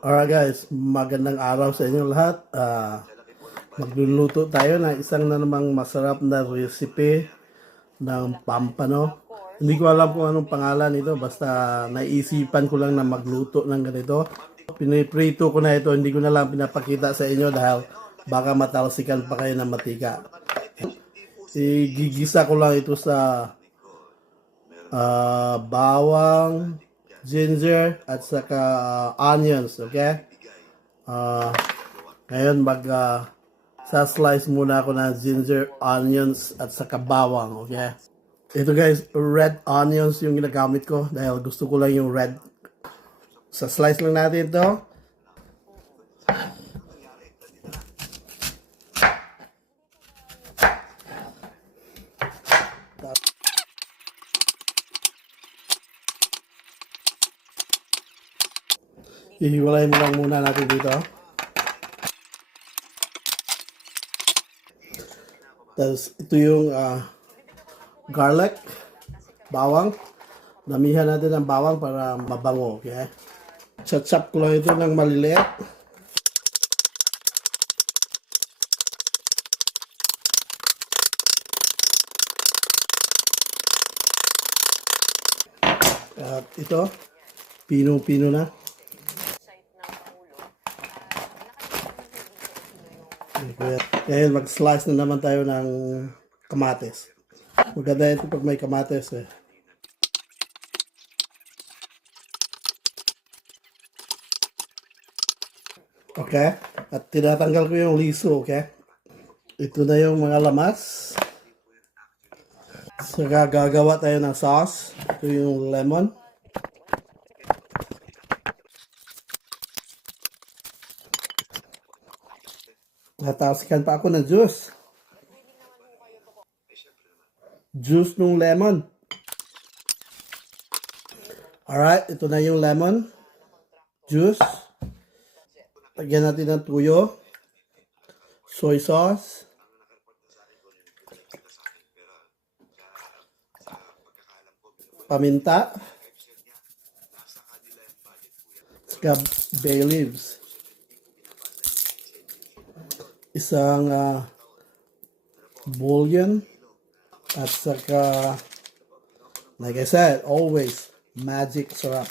Alright guys, magandang araw sa inyo lahat. Magluluto tayo ng isang na namang masarap na recipe ng pampano. Hindi ko alam kung anong pangalan nito, basta naisipan ko lang na magluto ng ganito. Piniprito ko na ito, hindi ko na lang pinapakita sa inyo dahil baka matalsikan pa kayo ng matika. Igigisa ko lang ito sa bawang, ginger, at saka onions, okay? Ah, Ngayon sa-slice muna ako ng ginger, onions, at saka bawang, okay? Ito guys, red onions yung ginagamit ko dahil gusto ko lang yung red. Sa-slice lang natin ito. Ihiwalay mo lang muna natin dito. Tapos ito yung garlic, bawang. Damihan natin ng bawang para mabango, okay? Chop ko lang ito ng maliliit. At ito, pino-pino na. Ngayon mag-slice na naman tayo ng kamatis. Maganda ito pag may kamatis eh. Okay? At tinatanggal ko yung liso, okay? Ito na yung mga lamas. So gagawa tayo ng sauce. Ito yung lemon. Natasikan pa ako ng juice. Juice ng lemon. Alright, ito na yung lemon. Juice. Lagyan natin ng tuyo. Soy sauce. Paminta. Saka bay leaves. Isang bouillon. At saka, like I said, always magic syrup.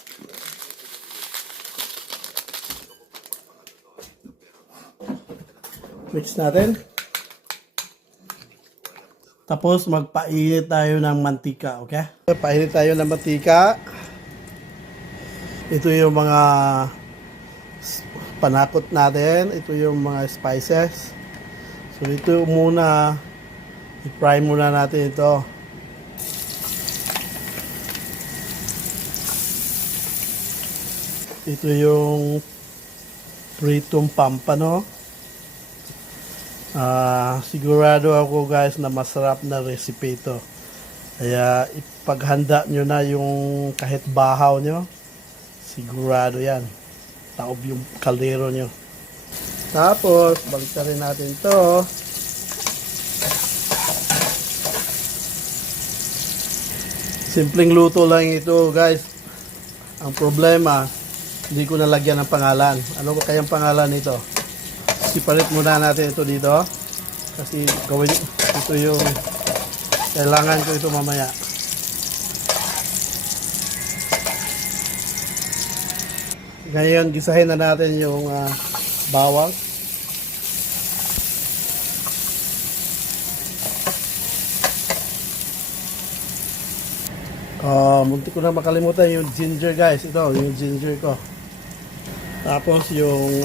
Mix natin. Tapos magpainit tayo ng mantika, okay? Painit tayo ng mantika. Ito yung mga panakot natin. Ito yung mga spices. So ito muna, i-fry muna natin ito. Ito yung pritong pampano. Sigurado ako guys na masarap na recipe ito. Kaya ipaghanda nyo na yung kahit bahaw nyo. Sigurado yan. Taob yung kaldero nyo. Tapos, baliktarin natin ito. Simpleng luto lang ito guys. Ang problema, hindi ko nalagyan ng pangalan. Ano ba kayang pangalan nito? Ipalit muna natin ito dito. Kasi gawin ito yung kailangan ko ito mamaya. Ngayon, gisahin na natin yung bawang. Muntik ko na makalimutan yung ginger guys. Ito, yung ginger ko. Tapos yung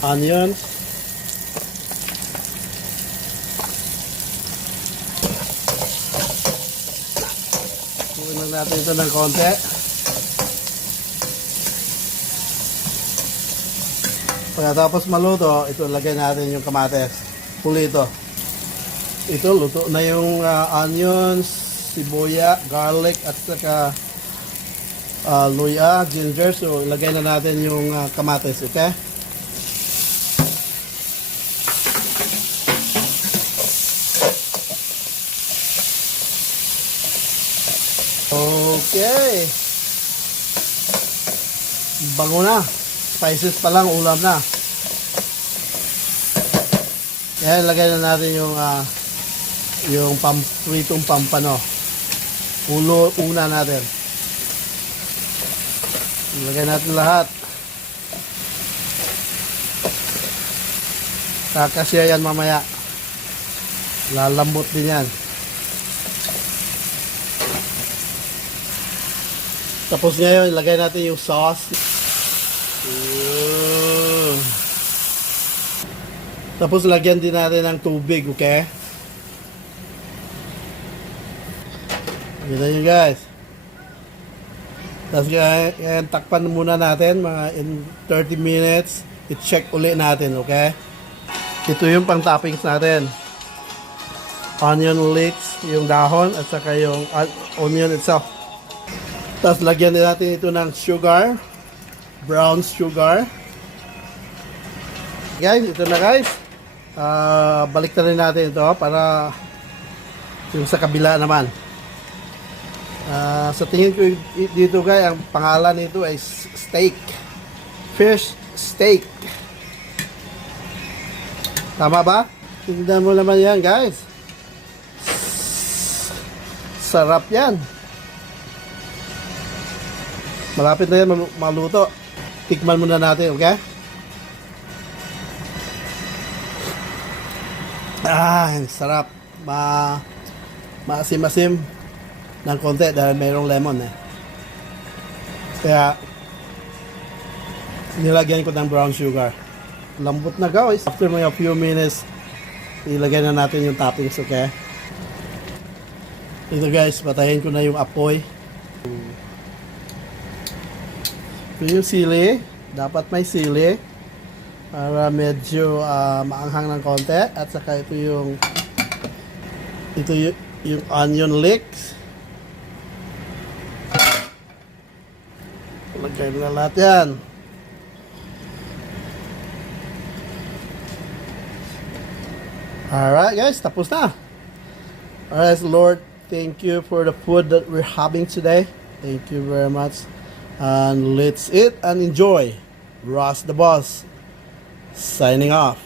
onions. Kunin lang natin ito ng konti. Pagkatapos maluto, ito lagay natin yung kamatis. Puli ito. Ito, luto na yung onions, sibuya, garlic, at saka luya, ginger. So, ilagay na natin yung kamatis, okay? Okay. Bango na. Spices pa lang, ulam na. Yan, lagay na natin yung pritong pampano. Una natin. Lagay natin lahat. Kakasya yan mamaya. Lalambot din yan. Tapos ngayon, ilagay natin yung sauce. Tapos lagyan din natin ng tubig, okay? Ganyan yun guys. Tapos ngayon, takpan muna natin mga in 30 minutes. I-check ulit natin, okay? Ito yung pang toppings natin. Onion leeks, yung dahon, at saka yung onion itself. Tapos lagyan din natin ito ng sugar. Brown sugar. Guys, ito na guys. Balik na rin natin ito para yung sa kabila naman. Sa tingin ko dito guys, ang pangalan nito ay steak. Fish steak. Tama ba? Tingnan mo naman yan guys. Sarap yan. Malapit na yan maluto. Tikman muna natin, okay? Sarap. Maasim-asim ng konti dahil mayroong lemon eh. Kaya nilagyan ko ng brown sugar. Lambot na guys. After mga few minutes, ilagay na natin yung toppings, okay? Ito guys, patayin ko na yung apoy. Ito yung sili. Dapat may sili para medyo maanghang ng konti. At saka ito yung onion leeks. Lagay na lahat yan. Alright guys, tapos na. Alright Lord, thank you for the food that we're having today. Thank you very much. And let's eat and enjoy. Ross the Boss signing off.